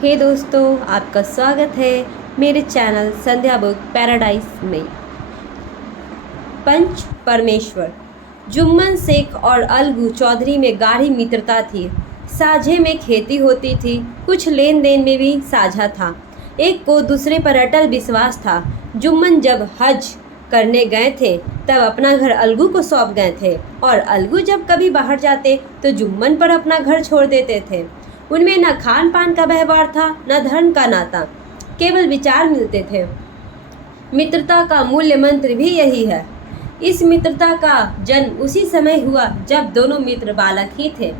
हे दोस्तों, आपका स्वागत है मेरे चैनल संध्या बुक पैराडाइज में। पंच परमेश्वर। जुम्मन शेख और अलगू चौधरी में गाढ़ी मित्रता थी। साझे में खेती होती थी, कुछ लेन देन में भी साझा था। एक को दूसरे पर अटल विश्वास था। जुम्मन जब हज करने गए थे तब अपना घर अलगू को सौंप गए थे और अलगू जब कभी बाहर जाते तो जुम्मन पर अपना घर छोड़ देते थे। उनमें न खान पान का व्यवहार था, न धर्म का नाता, केवल विचार मिलते थे। मित्रता का मूल्य मंत्र भी यही है। इस मित्रता का जन्म उसी समय हुआ जब दोनों मित्र बालक ही थे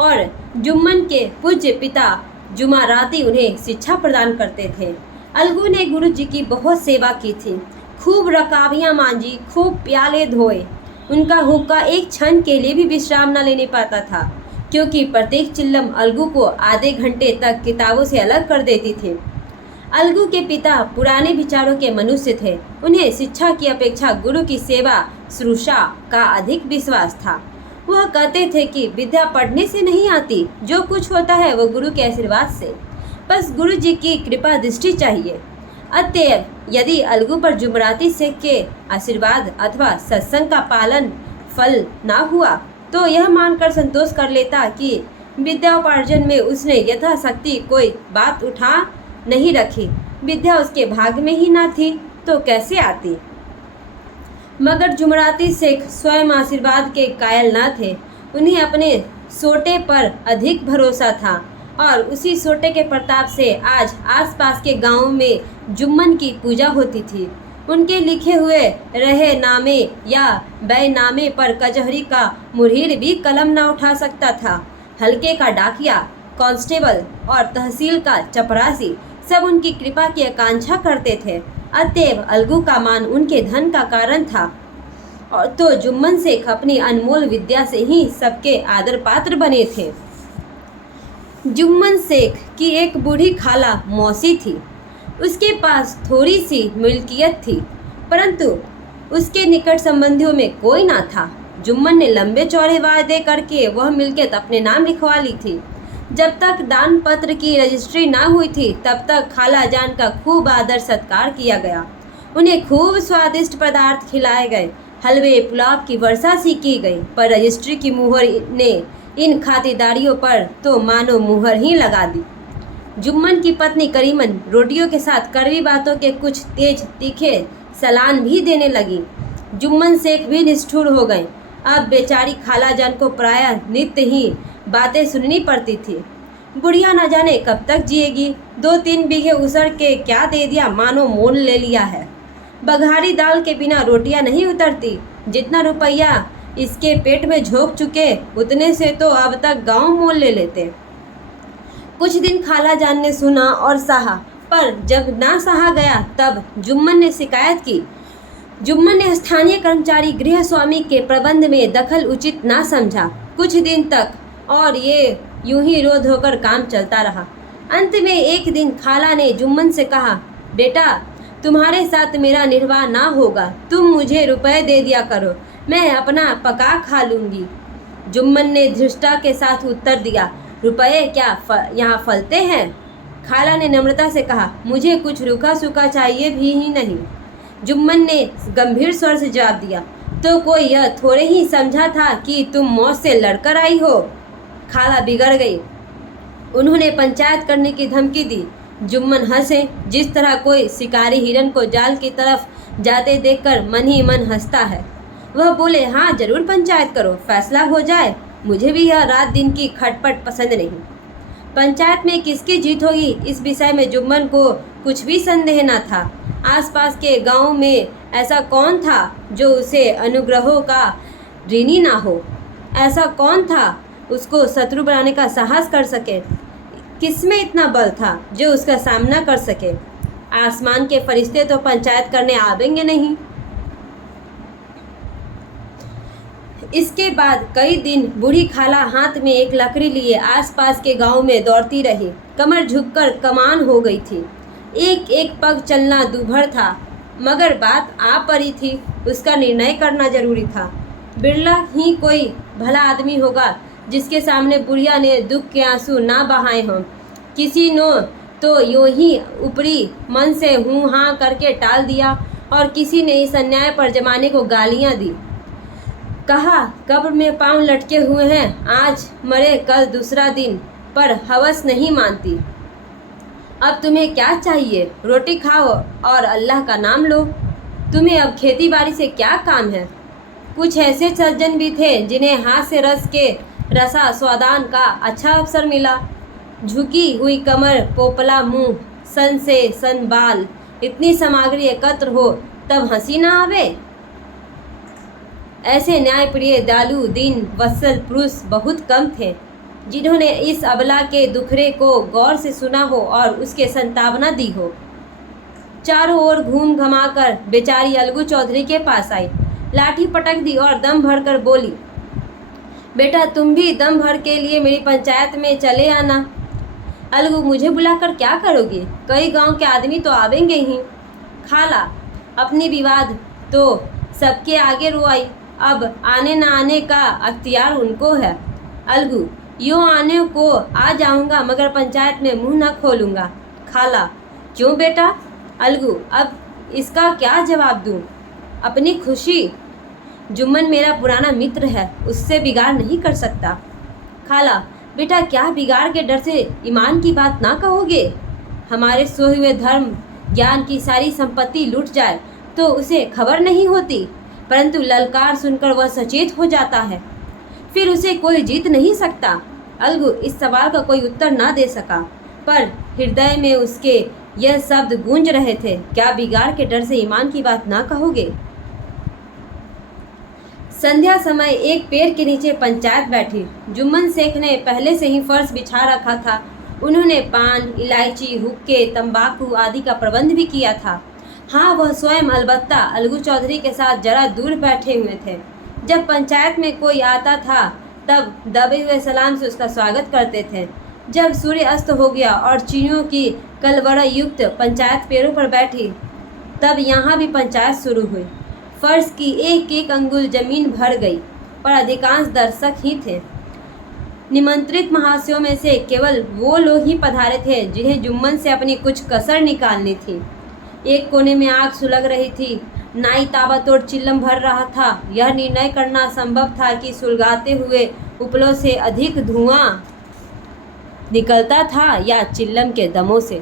और जुम्मन के पूज्य पिता जुमाराती उन्हें शिक्षा प्रदान करते थे। अलगू ने गुरु जी की बहुत सेवा की थी, खूब रकाबियाँ मांजी, खूब प्याले धोए। उनका हुक्का एक क्षण के लिए भी विश्राम न लेने पाता था, क्योंकि प्रत्येक चिल्लम अलगू को आधे घंटे तक किताबों से अलग कर देती थी। अलगू के पिता पुराने विचारों के मनुष्य थे। उन्हें शिक्षा की अपेक्षा गुरु की सेवा शुश्रूषा का अधिक विश्वास था। वह कहते थे कि विद्या पढ़ने से नहीं आती, जो कुछ होता है वो गुरु के आशीर्वाद से। बस गुरु जी की कृपा दृष्टि चाहिए। अतएव यदि अलगू पर जुमराती शेख के आशीर्वाद अथवा सत्संग का पालन फल ना हुआ तो यह मानकर संतोष कर लेता कि विद्यापार्जन में उसने यथाशक्ति कोई बात उठा नहीं रखी। विद्या उसके भाग में ही ना थी तो कैसे आती। मगर जुमराती शेख स्वयं आशीर्वाद के कायल न थे। उन्हें अपने सोटे पर अधिक भरोसा था और उसी सोटे के प्रताप से आज आसपास के गांवों में जुम्मन की पूजा होती थी। उनके लिखे हुए रहे नामे या बैनामे पर कचहरी का मुरीर भी कलम न उठा सकता था। हल्के का डाकिया, कांस्टेबल और तहसील का चपरासी सब उनकी कृपा की आकांक्षा करते थे। अतएव अलगू का मान उनके धन का कारण था और तो जुम्मन शेख अपनी अनमोल विद्या से ही सबके आदर पात्र बने थे। जुम्मन शेख की एक बूढ़ी खाला मौसी थी। उसके पास थोड़ी सी मिल्कियत थी, परंतु उसके निकट संबंधियों में कोई ना था। जुम्मन ने लंबे चौड़े वायदे करके वह मिल्कियत अपने नाम लिखवा ली थी। जब तक दान पत्र की रजिस्ट्री ना हुई थी तब तक खाला जान का खूब आदर सत्कार किया गया। उन्हें खूब स्वादिष्ट पदार्थ खिलाए गए, हलवे पुलाव की वर्षा सी की गई। पर रजिस्ट्री की मुहर ने इन खातिरदारियों पर तो मानो मुहर ही लगा दी। जुम्मन की पत्नी करीमन रोटियों के साथ कड़वी बातों के कुछ तेज तीखे सलान भी देने लगी। जुम्मन शेख भी निष्ठुर हो गए। अब बेचारी खाला जान को प्रायः नित्य ही बातें सुननी पड़ती थी। बुढ़िया न जाने कब तक जिएगी। 2-3 बीघे उसड़ के क्या दे दिया, मानो मोल ले लिया है। बघारी दाल के बिना रोटियां नहीं उतरती। जितना रुपया इसके पेट में झोंक चुके उतने से तो अब तक गांव मोल ले लेते। कुछ दिन खाला जान ने सुना और सहा, पर जब ना सहा गया तब जुम्मन ने शिकायत की। जुम्मन ने स्थानीय कर्मचारी गृह स्वामी के प्रबंध में दखल उचित ना समझा। कुछ दिन तक और ये यूं ही रोध होकर काम चलता रहा। अंत में एक दिन खाला ने जुम्मन से कहा, बेटा तुम्हारे साथ मेरा निर्वाह ना होगा, तुम मुझे रुपए दे दिया करो, मैं अपना पका खा लूँगी। जुम्मन ने धृष्टता के साथ उत्तर दिया, रुपये क्या यहाँ फलते हैं? खाला ने नम्रता से कहा, मुझे कुछ रूखा सूखा चाहिए भी ही नहीं। जुम्मन ने गंभीर स्वर से जवाब दिया, तो कोई यह थोड़े ही समझा था कि तुम मौत से लड़कर आई हो। खाला बिगड़ गई। उन्होंने पंचायत करने की धमकी दी। जुम्मन हंसे, जिस तरह कोई शिकारी हिरन को जाल की तरफ जाते देखकर मन ही मन हंसता है। वह बोले, हाँ जरूर पंचायत करो, फैसला हो जाए। मुझे भी यह रात दिन की खटपट पसंद नहीं। पंचायत में किसकी जीत होगी इस विषय में जुम्मन को कुछ भी संदेह न था। आसपास के गांव में ऐसा कौन था जो उसे अनुग्रहों का ऋणी ना हो? ऐसा कौन था उसको शत्रु बनाने का साहस कर सके? किसमें इतना बल था जो उसका सामना कर सके? आसमान के फरिश्ते तो पंचायत करने आवेंगे नहीं। इसके बाद कई दिन बूढ़ी खाला हाथ में एक लकड़ी लिए आसपास के गांव में दौड़ती रही। कमर झुककर कमान हो गई थी। एक एक पग चलना दूभर था, मगर बात आ पड़ी थी। उसका निर्णय करना जरूरी था। बिरला ही कोई भला आदमी होगा जिसके सामने बुढ़िया ने दुख के आंसू ना बहाए हों। किसी नो तो यूं ही ऊपरी मन से हूँ हाँ करके टाल दिया और किसी ने इस अन्याय पर जमाने को गालियाँ दी। कहा कब्र में पांव लटके हुए हैं, आज मरे कल दूसरा दिन, पर हवस नहीं मानती। अब तुम्हें क्या चाहिए? रोटी खाओ और अल्लाह का नाम लो। तुम्हें अब खेती बाड़ी से क्या काम है? कुछ ऐसे सज्जन भी थे जिन्हें हाथ से रस के रसा स्वादान का अच्छा अवसर मिला। झुकी हुई कमर, पोपला मुंह, सन से सन बाल, इतनी सामग्री एकत्र हो तब हंसी ना आवे? ऐसे न्यायप्रिय दयालु दीन वत्सल पुरुष बहुत कम थे जिन्होंने इस अबला के दुखड़े को गौर से सुना हो और उसके संतावना दी हो। चारों ओर घूम घमाकर बेचारी अलगू चौधरी के पास आई, लाठी पटक दी और दम भरकर बोली, बेटा तुम भी दम भर के लिए मेरी पंचायत में चले आना। अलगू, मुझे बुलाकर क्या करोगे? कई गांव के आदमी तो आवेंगे ही। खाला अपनी विवाद तो सबके आगे रोआई, अब आने न आने का अख्तियार उनको है। अलगू, यूँ आने को आ जाऊंगा मगर पंचायत में मुंह न खोलूंगा। खाला, क्यों बेटा? अलगू, अब इसका क्या जवाब दूं? अपनी खुशी। जुम्मन मेरा पुराना मित्र है, उससे बिगाड़ नहीं कर सकता। खाला, बेटा क्या बिगाड़ के डर से ईमान की बात ना कहोगे? हमारे सोए हुए धर्म ज्ञान की सारी संपत्ति लूट जाए तो उसे खबर नहीं होती, परंतु ललकार सुनकर वह सचेत हो जाता है, फिर उसे कोई जीत नहीं सकता। अलगू इस सवाल का कोई उत्तर ना दे सका, पर हृदय में उसके यह शब्द गूंज रहे थे, क्या बिगाड़ के डर से ईमान की बात ना कहोगे? संध्या समय एक पेड़ के नीचे पंचायत बैठी। जुम्मन शेख ने पहले से ही फर्श बिछा रखा था। उन्होंने पान, इलायची, हुक्के, तंबाकू आदि का प्रबंध भी किया था। हाँ, वह स्वयं अलबत्ता अलगू चौधरी के साथ जरा दूर बैठे हुए थे। जब पंचायत में कोई आता था तब दबे हुए सलाम से उसका स्वागत करते थे। जब सूर्य अस्त हो गया और चिड़ियों की कलवरा युक्त पंचायत पेड़ों पर बैठी, तब यहाँ भी पंचायत शुरू हुई। फर्श की एक एक अंगुल जमीन भर गई, पर अधिकांश दर्शक ही थे। निमंत्रित महाशयों में से केवल वो लोग ही पधारे थे जिन्हें जुम्मन से अपनी कुछ कसर निकालनी थी। एक कोने में आग सुलग रही थी, नाई ताबड़तोड़ चिल्लम भर रहा था। यह निर्णय करना संभव था कि सुलगाते हुए उपलों से अधिक धुआं निकलता था या चिल्लम के दमों से।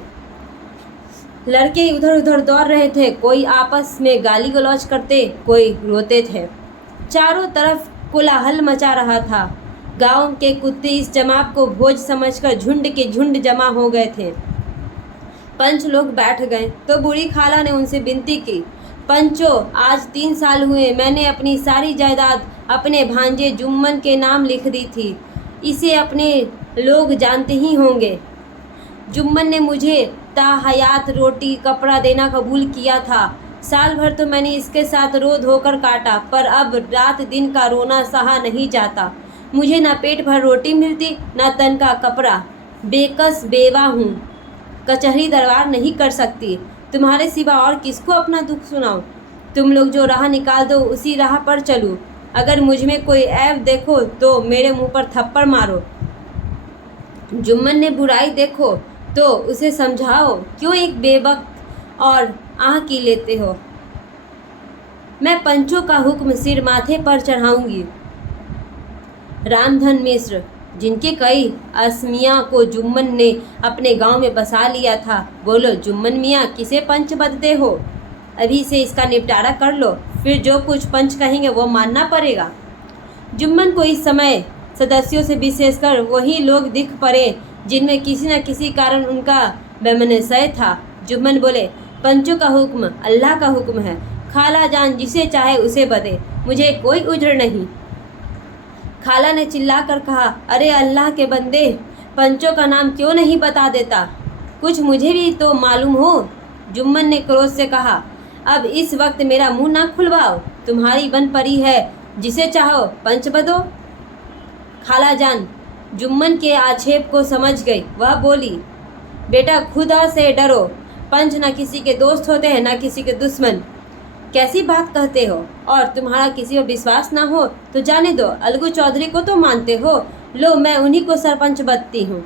लड़के इधर उधर दौड़ रहे थे, कोई आपस में गाली गलौज करते, कोई रोते थे। चारों तरफ कोलाहल मचा रहा था। गांव के कुत्ते इस जमात को भोज समझकर झुंड के झुंड जमा हो गए थे। पंच लोग बैठ गए तो बूढ़ी खाला ने उनसे विनती की, पंचो, आज 3 साल हुए मैंने अपनी सारी जायदाद अपने भांजे जुम्मन के नाम लिख दी थी। इसे अपने लोग जानते ही होंगे। जुम्मन ने मुझे ताहयात रोटी कपड़ा देना कबूल किया था। साल भर तो मैंने इसके साथ रो धोकर काटा, पर अब रात दिन का रोना सहा नहीं जाता। मुझे ना पेट भर रोटी मिलती, ना तन का कपड़ा। बेकस बेवा हूँ, कचहरी दरबार नहीं कर सकती। तुम्हारे सिवा और किसको अपना दुख सुनाऊं? तुम लोग जो राह निकाल दो उसी राह पर चलूं। अगर मुझ में कोई ऐब देखो तो मेरे मुंह पर थप्पड़ मारो। जुम्मन ने बुराई देखो तो उसे समझाओ, क्यों एक बेवक्त और आह की लेते हो? मैं पंचों का हुक्म सिर माथे पर चढ़ाऊंगी। रामधन मिश्र, जिनके कई असमिया को जुम्मन ने अपने गांव में बसा लिया था, बोलो, जुम्मन मियाँ किसे पंच बदते हो? अभी से इसका निपटारा कर लो, फिर जो कुछ पंच कहेंगे वो मानना पड़ेगा। जुम्मन को इस समय सदस्यों से विशेषकर वही लोग दिख पड़े जिनमें किसी न किसी कारण उनका बेमनसय था। जुम्मन बोले, पंचों का हुक्म अल्लाह का हुक्म है। खाला जान जिसे चाहे उसे बदे, मुझे कोई उज्र नहीं। खाला ने चिल्लाकर कहा, अरे अल्लाह के बंदे, पंचों का नाम क्यों नहीं बता देता? कुछ मुझे भी तो मालूम हो। जुम्मन ने क्रोध से कहा, अब इस वक्त मेरा मुंह ना खुलवाओ। तुम्हारी बन पड़ी है, जिसे चाहो पंच बदो। खाला जान जुम्मन के आक्षेप को समझ गई। वह बोली, बेटा खुदा से डरो। पंच न किसी के दोस्त होते हैं न किसी के दुश्मन। कैसी बात कहते हो? और तुम्हारा किसी पर विश्वास ना हो तो जाने दो, अलगू चौधरी को तो मानते हो। लो, मैं उन्हीं को सरपंच बदती हूँ।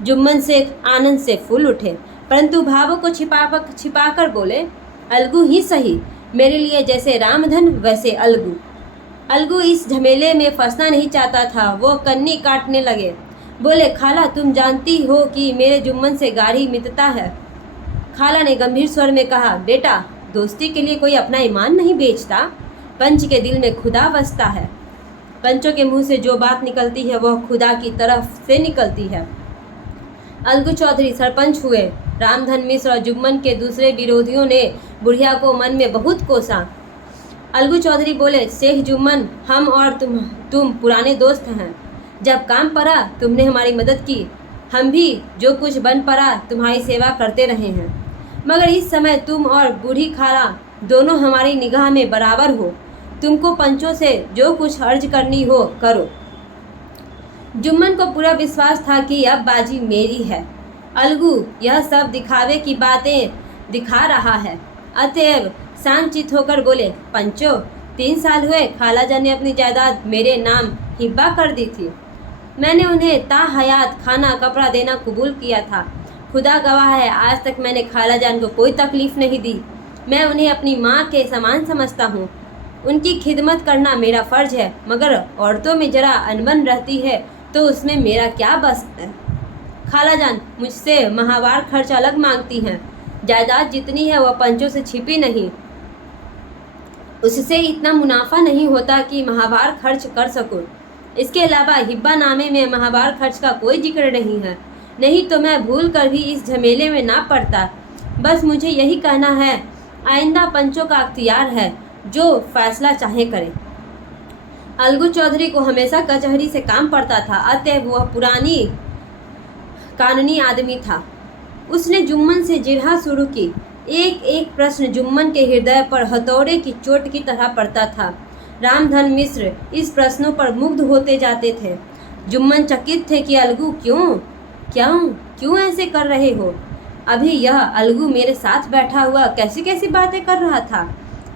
जुम्मन शेख आनंद से फूल उठे, परंतु भावों को छिपाकर बोले, अलगू ही सही, मेरे लिए जैसे रामधन वैसे अलगू। अलगू इस झमेले में फंसना नहीं चाहता था। वो कन्नी काटने लगे, बोले, खाला तुम जानती हो कि मेरे जुम्मन से गाढ़ी मित्रता है। खाला ने गंभीर स्वर में कहा, बेटा, दोस्ती के लिए कोई अपना ईमान नहीं बेचता। पंच के दिल में खुदा बसता है। पंचों के मुंह से जो बात निकलती है वह खुदा की तरफ से निकलती है। अलगू चौधरी सरपंच हुए। रामधन मिश्र और जुम्मन के दूसरे विरोधियों ने बुढ़िया को मन में बहुत कोसा। अलगू चौधरी बोले, शेख जुम्मन, हम और तुम पुराने दोस्त हैं। जब काम पड़ा तुमने हमारी मदद की, हम भी जो कुछ बन पड़ा तुम्हारी सेवा करते रहे हैं, मगर इस समय तुम और बूढ़ी खाला दोनों हमारी निगाह में बराबर हो। तुमको पंचों से जो कुछ अर्ज करनी हो करो। जुम्मन को पूरा विश्वास था कि अब बाजी मेरी है। अलगू यह सब दिखावे की बातें दिखा रहा है, अतएव शांतचित्त होकर बोले, पंचो, 3 साल हुए खालाजान ने अपनी जायदाद मेरे नाम हिब्बा कर दी थी। मैंने उन्हें ताहयात खाना कपड़ा देना कबूल किया था। खुदा गवाह है, आज तक मैंने खालाजान को कोई तकलीफ नहीं दी। मैं उन्हें अपनी माँ के समान समझता हूँ। उनकी खिदमत करना मेरा फ़र्ज है, मगर औरतों में जरा अनबन रहती है तो उसमें मेरा क्या बस है। खालाजान मुझसे माहवार खर्च अलग मांगती हैं। जायदाद जितनी है वह पंचों से छिपी नहीं। उससे इतना मुनाफा नहीं होता कि माहवार खर्च कर सकूं। इसके अलावा हिब्बा नामे में माहवार खर्च का कोई जिक्र नहीं है, नहीं तो मैं भूल कर भी इस झमेले में ना पड़ता। बस मुझे यही कहना है, आइंदा पंचों का अख्तियार है, जो फैसला चाहे करें। अलगू चौधरी को हमेशा कचहरी से काम पड़ता था, अतएव वह पुरानी कानूनी आदमी था। उसने जुम्मन से जिरहा शुरू की। एक एक प्रश्न जुम्मन के हृदय पर हथौड़े की चोट की तरह पड़ता था। रामधन मिश्र इस प्रश्नों पर मुग्ध होते जाते थे। जुम्मन चकित थे कि अलगू क्यों ऐसे कर रहे हो। अभी यह अलगू मेरे साथ बैठा हुआ कैसी कैसी बातें कर रहा था।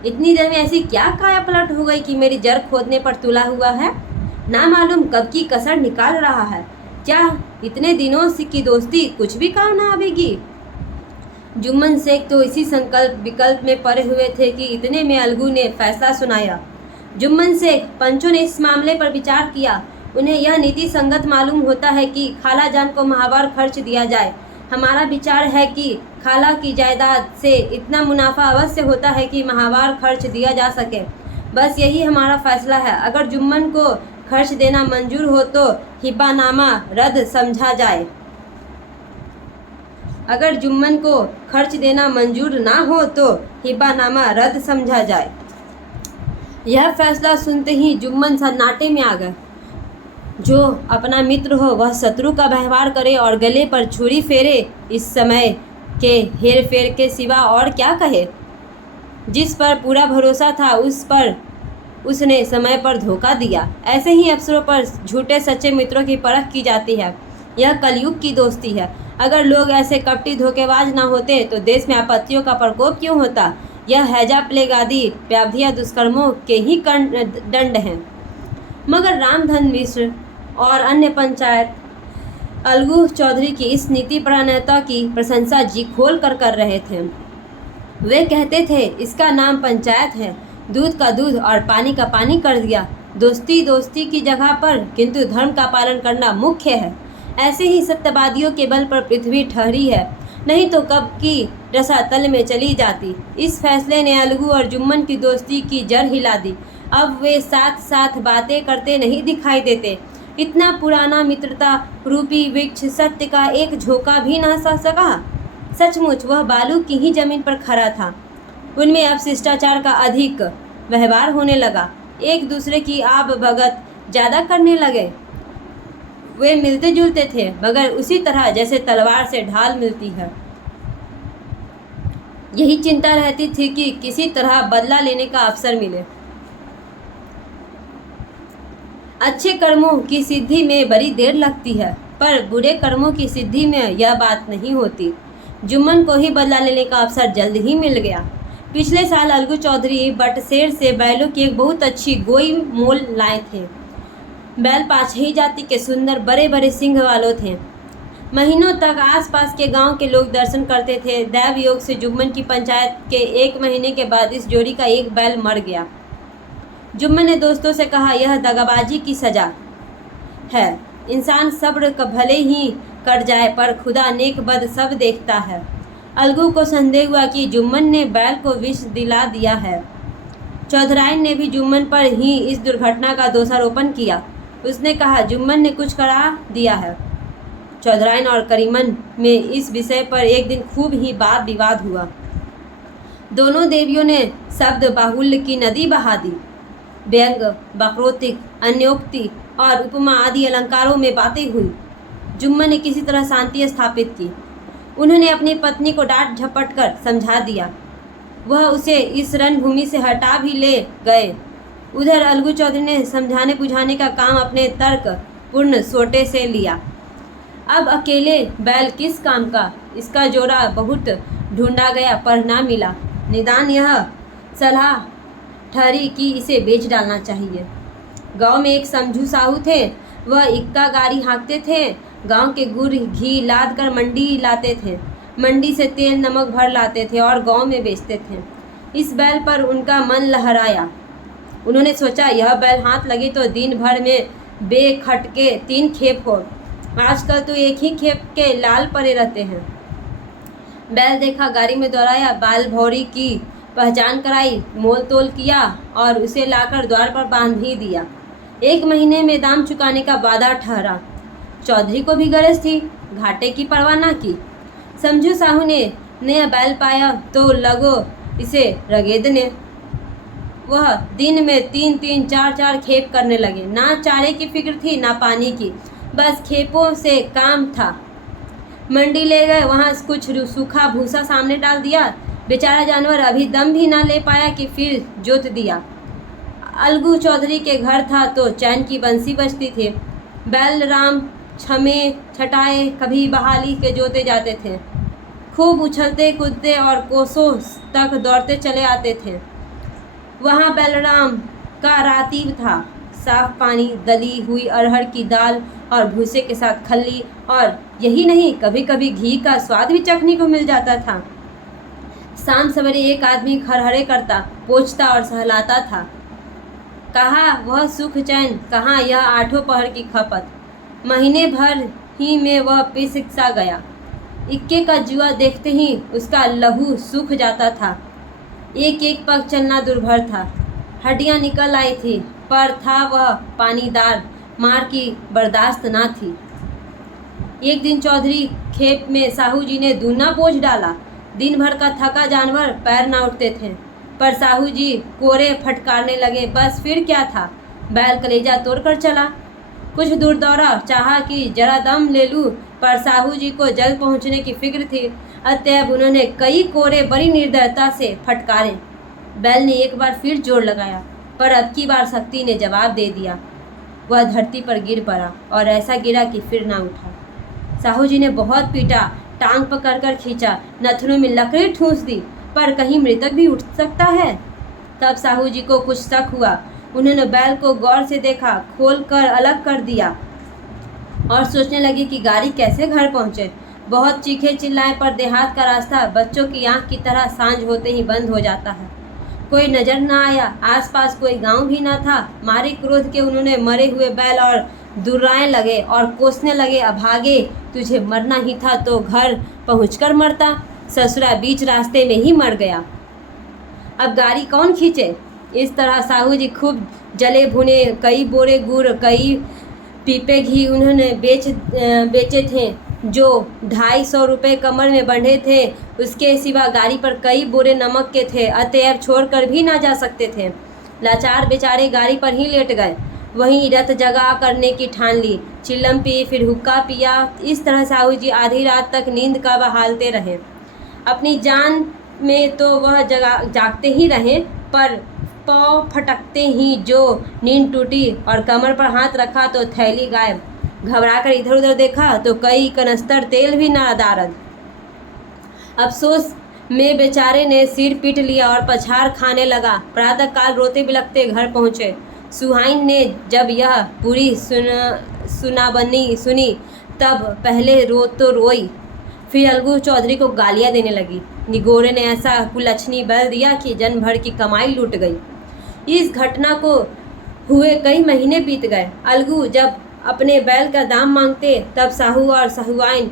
इतनी देर में ऐसी क्या काया पलट हो गई कि मेरी जड़ खोदने पर तुला हुआ है। ना मालूम कब की कसर निकाल रहा है। क्या इतने दिनों से की दोस्ती कुछ भी काम ना आवेगी। जुम्मन शेख तो इसी संकल्प विकल्प में पड़े हुए थे कि इतने में अलगू ने फैसला सुनाया। जुम्मन शेख, पंचों ने इस मामले पर विचार किया। उन्हें यह नीति संगत मालूम होता है कि खालाजान को माहवार खर्च दिया जाए। हमारा विचार है कि खाला की जायदाद से इतना मुनाफा अवश्य होता है कि माहवार खर्च दिया जा सके। बस यही हमारा फैसला है। अगर जुम्मन को खर्च देना मंजूर हो तो हिब्बानामा रद्द समझा जाए। अगर जुम्मन को खर्च देना मंजूर ना हो तो हिब्बानामा रद्द समझा जाए। यह फैसला सुनते ही जुम्मन सन्नाटे में आ गए। जो अपना मित्र हो वह शत्रु का व्यवहार करे और गले पर छुरी फेरे, इस समय के हेर फेर के सिवा और क्या कहे। जिस पर पूरा भरोसा था उस पर उसने समय पर धोखा दिया। ऐसे ही अवसरों पर झूठे सच्चे मित्रों की परख की जाती है। यह कलयुग की दोस्ती है। अगर लोग ऐसे कपटी धोखेबाज ना होते तो देश में आपत्तियों का प्रकोप क्यों होता। यह हैजा प्लेग आदि व्याधियाँ दुष्कर्मों के ही दंड हैं। मगर रामधन मिश्र और अन्य पंचायत अलगू चौधरी की इस नीति परायणता की प्रशंसा जी खोल कर रहे थे। वे कहते थे, इसका नाम पंचायत है, दूध का दूध और पानी का पानी कर दिया। दोस्ती की जगह पर, किंतु धर्म का पालन करना मुख्य है। ऐसे ही सत्यवादियों के बल पर पृथ्वी ठहरी है, नहीं तो कब की रसातल में चली जाती। इस फैसले ने अलगू और जुम्मन की दोस्ती की जड़ हिला दी। अब वे साथ साथ बातें करते नहीं दिखाई देते। इतना पुराना मित्रता रूपी वृक्ष सत्य का एक झोंका भी ना सह सका। सचमुच वह बालू की ही जमीन पर खड़ा था। उनमें अब शिष्टाचार का अधिक व्यवहार होने लगा। एक दूसरे की आब भगत ज़्यादा करने लगे। वे मिलते जुलते थे, मगर उसी तरह जैसे तलवार से ढाल मिलती है। यही चिंता रहती थी कि किसी तरह बदला लेने का अवसर मिले। अच्छे कर्मों की सिद्धि में बड़ी देर लगती है, पर बुरे कर्मों की सिद्धि में यह बात नहीं होती। जुम्मन को ही बदला लेने का अवसर जल्द ही मिल गया। पिछले साल अलगू चौधरी बटसेर से बैलों की एक बहुत अच्छी गोई मोल लाए थे। बैल पाँचही जाति के सुंदर बड़े बड़े सिंह वालों थे। महीनों तक आसपास के गांव के लोग दर्शन करते थे। दैव योग से जुम्मन की पंचायत के 1 महीने के बाद इस जोड़ी का एक बैल मर गया। जुम्मन ने दोस्तों से कहा, यह दगाबाजी की सजा है। इंसान सब्र भले ही कर जाए पर खुदा नेक बद सब देखता है। अलगू को संदेह हुआ कि जुम्मन ने बैल को विष दिला दिया है। चौधराइन ने भी जुम्मन पर ही इस दुर्घटना का दोषारोपण किया। उसने कहा, जुम्मन ने कुछ करा दिया है। चौधराइन और करीमन में इस विषय पर एक दिन खूब ही वाद विवाद हुआ। दोनों देवियों ने शब्द बाहुल्य की नदी बहा दी। व्यंग, वक्रोक्ति, अन्योक्ति और उपमा आदि अलंकारों में बातें हुई। जुम्मन ने किसी तरह शांति स्थापित की। उन्होंने अपनी पत्नी को डांट झपट कर समझा दिया। वह उसे इस रणभूमि से हटा भी ले गए। उधर अलगू चौधरी ने समझाने बुझाने का काम अपने तर्क पूर्ण सोटे से लिया। अब अकेले बैल किस काम का? इसका जोड़ा बहुत ढूंढा गया पर ना मिला। निदान यह सलाह ठहरी कि इसे बेच डालना चाहिए। गांव में एक समझू साहू थे। वह इक्का गाड़ी हाँकते थे। गांव के गुड़ घी लाद कर मंडी लाते थे। मंडी से तेल नमक भर लाते थे और गांव में बेचते थे। इस बैल पर उनका मन लहराया। उन्होंने सोचा, यह बैल हाथ लगे तो दिन भर में बेखटके 3 खेप हो। आजकल तो एक ही खेप के लाल पड़े रहते हैं। बैल देखा, गाड़ी में दौड़ाया, बाल भौरी की पहचान कराई, मोल तोल किया और उसे लाकर द्वार पर बांध ही दिया। 1 महीने में दाम चुकाने का वादा ठहरा। चौधरी को भी गरज थी, घाटे की परवाह ना की। समझू साहू ने नया बैल पाया तो लगो इसे रगेदने। वह दिन में 3-3, 4-4 खेप करने लगे। ना चारे की फिक्र थी ना पानी की, बस खेपों से काम था। मंडी ले गए, वहाँ कुछ सूखा भूसा सामने डाल दिया। बेचारा जानवर अभी दम भी ना ले पाया कि फिर जोत दिया। अलगू चौधरी के घर था तो चैन की बंसी बजती थी। बैल राम छमे छटाए कभी बहाली के जोते जाते थे। खूब उछलते कूदते और कोसों तक दौड़ते चले आते थे। वहाँ बैलराम का रातीब था। साफ पानी, दली हुई अरहर की दाल और भूसे के साथ खल्ली, और यही नहीं, कभी कभी घी का स्वाद भी चखने को मिल जाता था। शाम सवेरे एक आदमी खरहरे करता, पोंछता और सहलाता था। कहाँ वह सुख चैन, कहाँ यह 8 पहर की खपत। महीने भर ही में वह पिस सा गया। इक्के का जुआ देखते ही उसका लहू सूख जाता था। एक एक पग चलना दुर्भर था। हड्डियां निकल आई थी पर था वह पानीदार, मार की बर्दाश्त ना थी। एक दिन चौधरी खेप में साहू जी ने दूना बोझ डाला। दिन भर का थका जानवर पैर ना उठते थे, पर साहू जी कोरे फटकारने लगे। बस फिर क्या था, बैल कलेजा तोड़कर चला। कुछ दूर दौड़ा, चाहा कि जरा दम ले लूँ, पर साहू जी को जल्द पहुँचने की फिक्र थी। अतएव उन्होंने कई कोरे बड़ी निर्दयता से फटकारे। बैल ने एक बार फिर जोर लगाया, पर अब की बार शक्ति ने जवाब दे दिया। वह धरती पर गिर पड़ा और ऐसा गिरा कि फिर ना उठा। साहू जी ने बहुत पीटा, टांग पकड़ कर खींचा, नथनों में लकड़ी ठूंस दी, पर कहीं मृतक भी उठ सकता है। तब साहू जी को कुछ शक हुआ। उन्होंने बैल को गौर से देखा, खोल कर अलग कर दिया और सोचने लगे कि गाड़ी कैसे घर पहुँचे। बहुत चीखे चिल्लाए, पर देहात का रास्ता बच्चों की आंख की तरह सांझ होते ही बंद हो जाता है। कोई नजर न आया, आसपास कोई गांव भी न था। मारे क्रोध के उन्होंने मरे हुए बैल और दुर्राएं लगे और कोसने लगे, अभागे, तुझे मरना ही था तो घर पहुंचकर मरता। ससुरा बीच रास्ते में ही मर गया, अब गाड़ी कौन खींचे। इस तरह साहू जी खूब जले भुने, कई बोरे गुड़, कई पीपे घी उन्होंने बेचे थे, जो 250 रुपये कमर में बंधे थे। उसके सिवा गाड़ी पर कई बोरे नमक के थे, अतएव छोड़कर भी ना जा सकते थे। लाचार बेचारे गाड़ी पर ही लेट गए। वहीं रत जगा करने की ठान ली। चिल्लम पी, फिर हुक्का पिया। इस तरह साहू जी आधी रात तक नींद का बहालते रहे। अपनी जान में तो वह जागते ही रहे, पर पाँव फटकते ही जो नींद टूटी और कमर पर हाथ रखा तो थैली गायब। घबराकर इधर उधर देखा तो कई कनस्तर तेल भी नादारद। अफसोस में बेचारे ने सिर पीट लिया और पछाड़ खाने लगा। प्रातःकाल रोते बिलखते घर पहुँचे। सुहाइन ने जब यह पूरी सुनाबनी सुनी तब पहले रोई, फिर अलगू चौधरी को गालियां देने लगी। निगोरे ने ऐसा कुलच्छनी बैल दिया कि जन भर की कमाई लूट गई। इस घटना को हुए कई महीने बीत गए। अलगू जब अपने बैल का दाम मांगते तब साहू और साहूआइन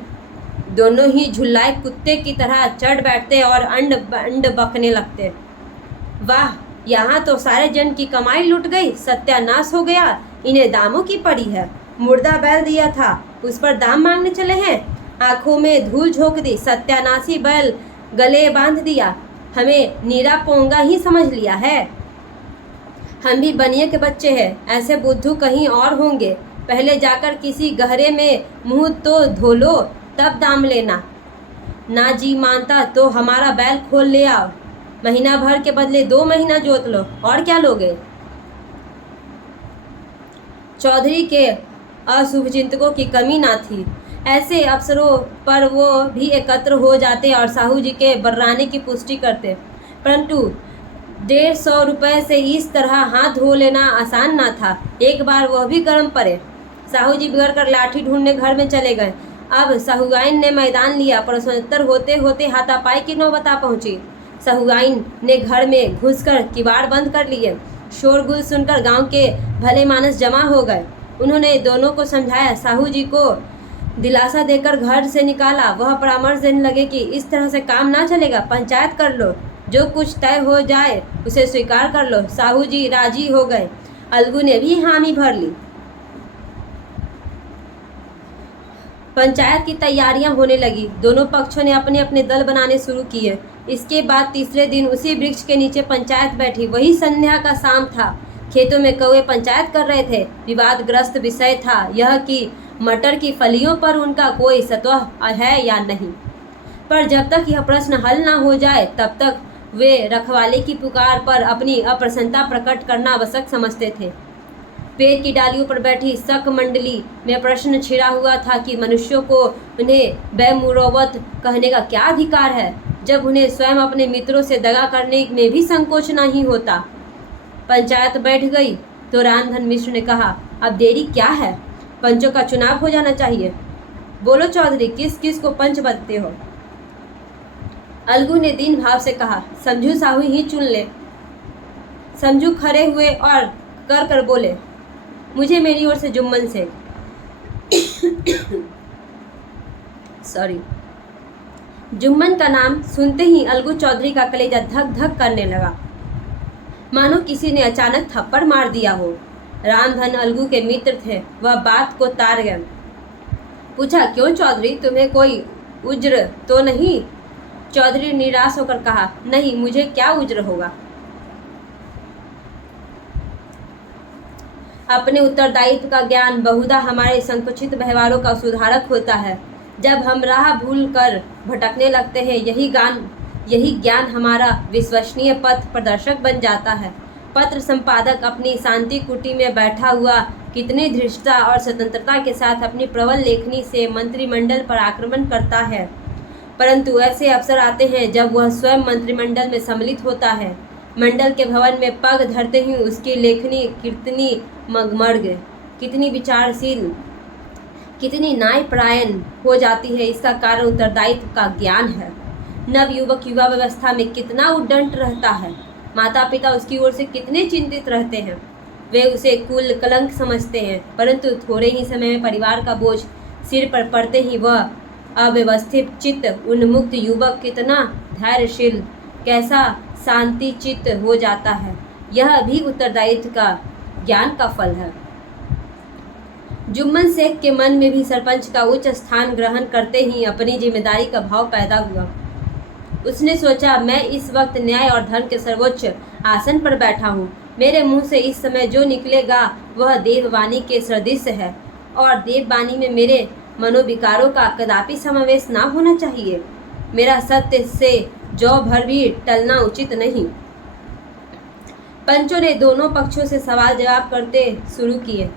दोनों ही झुल्लाए कुत्ते की तरह चढ़ बैठते और अंड बकने लगते। वाह, यहाँ तो सारे जन की कमाई लुट गई, सत्यानाश हो गया, इन्हें दामों की पड़ी है। मुर्दा बैल दिया था, उस पर दाम मांगने चले हैं। आंखों में धूल झोंक दी, सत्यानाशी बैल गले बांध दिया, हमें नीरा पोंगा ही समझ लिया है। हम भी बनिए के बच्चे हैं, ऐसे बुद्धू कहीं और होंगे। पहले जाकर किसी गहरे में मुंह तो धो लो, तब दाम लेना। ना जी मानता तो हमारा बैल खोल ले आओ, महीना भर के बदले 2 महीना जोत लो, और क्या लोगे। चौधरी के अशुभचिंतकों की कमी ना थी। ऐसे अवसरों पर वो भी एकत्र हो जाते और साहू जी के बर्राने की पुष्टि करते, परंतु 150 रुपये से इस तरह हाथ धो लेना आसान ना था। एक बार वह भी गर्म पड़े। साहू जी बिगड़ कर लाठी ढूंढने घर में चले गए। अब साहूआइन ने मैदान लिया। प्रश्नोत्तर होते होते हाथापाई की नौबत आ पहुंची। साहूआइन ने घर में घुसकर किवाड़ बंद कर लिए। शोरगुल सुनकर गांव के भले मानस जमा हो गए। उन्होंने दोनों को समझाया, साहू जी को दिलासा देकर घर से निकाला। वह परामर्श देने लगे कि इस तरह से काम ना चलेगा, पंचायत कर लो, जो कुछ तय हो जाए उसे स्वीकार कर लो। साहू जी राजी हो गए। अलगू ने भी हामी भर ली। पंचायत की तैयारियां होने लगी। दोनों पक्षों ने अपने अपने दल बनाने शुरू किए। इसके बाद तीसरे दिन उसी वृक्ष के नीचे पंचायत बैठी। वही संध्या का शाम था। खेतों में कौवे पंचायत कर रहे थे। विवादग्रस्त विषय था यह कि मटर की फलियों पर उनका कोई सत्व है या नहीं। पर जब तक यह प्रश्न हल न हो जाए तब तक वे रखवाले की पुकार पर अपनी अप्रसन्नता प्रकट करना आवश्यक समझते थे। पेड़ की डालियों पर बैठी शक मंडली में प्रश्न छिड़ा हुआ था कि मनुष्यों को उन्हें बेमुरौवत कहने का क्या अधिकार है, जब उन्हें स्वयं अपने मित्रों से दगा करने में भी संकोच नहीं होता। पंचायत बैठ गई तो रामधन मिश्र ने कहा, अब देरी क्या है, पंचों का चुनाव हो जाना चाहिए। बोलो चौधरी, किस किस को पंच बनते हो। अलगू ने दीन भाव से कहा, समझू साहू ही चुन ले। समझू खड़े हुए और कर बोले, मुझे मेरी ओर से जुम्मन से सॉरी। जुम्मन का नाम सुनते ही अलगू चौधरी का कलेजा धक धक करने लगा, मानो किसी ने अचानक थप्पड़ मार दिया हो। रामधन अलगू के मित्र थे, वह बात को तार गए। पूछा, क्यों चौधरी, तुम्हें कोई उज्र तो नहीं। चौधरी निराश होकर कहा, नहीं, मुझे क्या उज्र होगा। अपने उत्तरदायित्व का ज्ञान बहुधा हमारे संकुचित व्यवहारों का सुधारक होता है। जब हम राह भूल कर भटकने लगते हैं, यही ज्ञान हमारा विश्वसनीय पथ प्रदर्शक बन जाता है। पत्र संपादक अपनी शांति कुटी में बैठा हुआ कितनी धृष्टता और स्वतंत्रता के साथ अपनी प्रबल लेखनी से मंत्रिमंडल पर आक्रमण करता है, परंतु ऐसे अवसर आते हैं जब वह स्वयं मंत्रिमंडल में सम्मिलित होता है। मंडल के भवन में पग धरते ही उसकी लेखनी कितनी मगमर्ग, कितनी विचारशील, कितनी न्यायपरायण हो जाती है, इसका कारण उत्तरदायित्व का ज्ञान है। नव युवक युवा व्यवस्था में कितना उद्दंड रहता है, माता पिता उसकी ओर से कितने चिंतित रहते हैं। वे उसे कुल कलंक समझते हैं, परंतु थोड़े ही समय में परिवार का बोझ सिर पर पड़ते ही वह अव्यवस्थित चित्त उन्मुक्त युवक कितना धैर्यशील, कैसा शांति चित्त हो जाता है। यह भी उत्तरदायित्व का ज्ञान का फल है। जुम्मन शेख के मन में भी सरपंच का उच्च स्थान ग्रहण करते ही अपनी जिम्मेदारी का भाव पैदा हुआ। उसने सोचा, मैं इस वक्त न्याय और धर्म के सर्वोच्च आसन पर बैठा हूँ। मेरे मुंह से इस समय जो निकलेगा वह देववाणी के सदृश है, और देववाणी में मेरे मनोविकारों का कदापि समावेश ना होना चाहिए। मेरा सत्य से जौ भर भी टलना उचित नहीं। पंचों ने दोनों पक्षों से सवाल जवाब करते शुरू किए।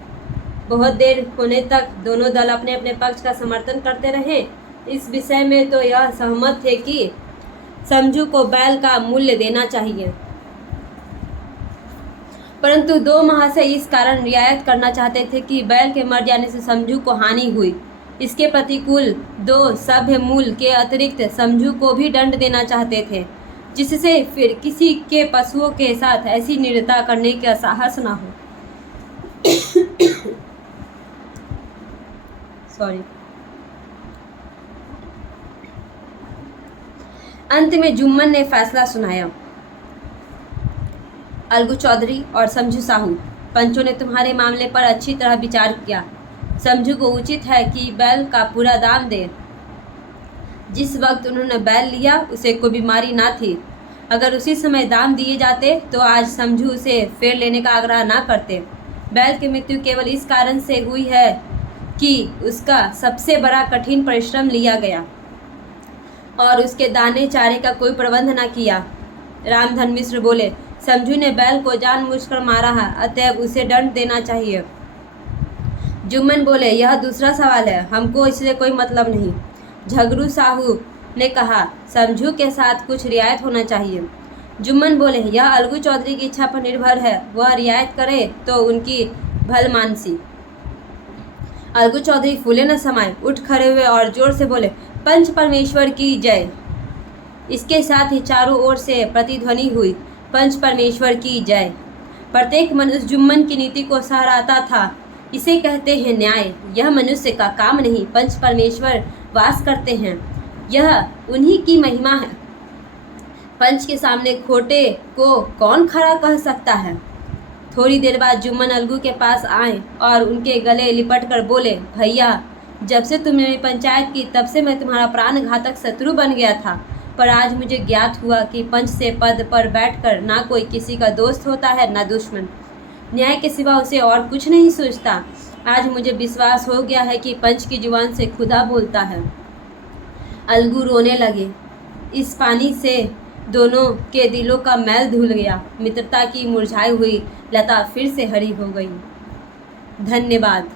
बहुत देर होने तक दोनों दल अपने अपने पक्ष का समर्थन करते रहे। इस विषय में तो यह सहमत थे कि समझू को बैल का मूल्य देना चाहिए, परंतु दो महाशय इस कारण रियायत करना चाहते थे कि बैल के मर जाने से समझू को हानि हुई। इसके प्रतिकूल दो सभ्य मूल के अतिरिक्त समझू को भी दंड देना चाहते थे, जिससे फिर किसी के पशुओं के साथ ऐसी निर्दयता करने का साहस ना हो। सॉरी। अंत में जुम्मन ने फैसला सुनाया, अलगू चौधरी और समझू साहू, पंचों ने तुम्हारे मामले पर अच्छी तरह विचार किया। समझू को उचित है कि बैल का पूरा दाम दे। जिस वक्त उन्होंने बैल लिया उसे कोई बीमारी ना थी। अगर उसी समय दाम दिए जाते तो आज समझू उसे फेर लेने का आग्रह ना करते। बैल की मृत्यु केवल इस कारण से हुई है कि उसका सबसे बड़ा कठिन परिश्रम लिया गया और उसके दाने चारे का कोई प्रबंध न किया। रामधन मिश्र बोले, समझू ने बैल को जानबूझकर मारा है, अतएव उसे दंड देना चाहिए। जुम्मन बोले, यह दूसरा सवाल है, हमको इससे कोई मतलब नहीं। झगरू साहू ने कहा, समझू के साथ कुछ रियायत होना चाहिए। जुम्मन बोले, यह अलगू चौधरी की इच्छा पर निर्भर है, वह रियायत करे तो उनकी भलमानसी। अलगू चौधरी फूले न समाये, उठ खड़े हुए और जोर से बोले, पंच परमेश्वर की जय। इसके साथ ही चारों ओर से प्रतिध्वनि हुई, पंच परमेश्वर की जय। प्रत्येक मनुष्य जुम्मन की नीति को सराहता था। इसे कहते हैं न्याय। यह मनुष्य का काम नहीं, पंच परमेश्वर वास करते हैं, यह उन्हीं की महिमा है। पंच के सामने खोटे को कौन खड़ा कह सकता है। थोड़ी देर बाद जुम्मन अलगू के पास आए और उनके गले लिपट कर बोले, भैया, जब से तुमने मेरी पंचायत की तब से मैं तुम्हारा प्राणघातक शत्रु बन गया था, पर आज मुझे ज्ञात हुआ कि पंच से पद पर बैठकर ना कोई किसी का दोस्त होता है ना दुश्मन। न्याय के सिवा उसे और कुछ नहीं सोचता। आज मुझे विश्वास हो गया है कि पंच की जुबान से खुदा बोलता है। अलगू रोने लगे। इस पानी से दोनों के दिलों का मैल धुल गया। मित्रता की मुरझाई हुई लता फिर से हरी हो गई। धन्यवाद।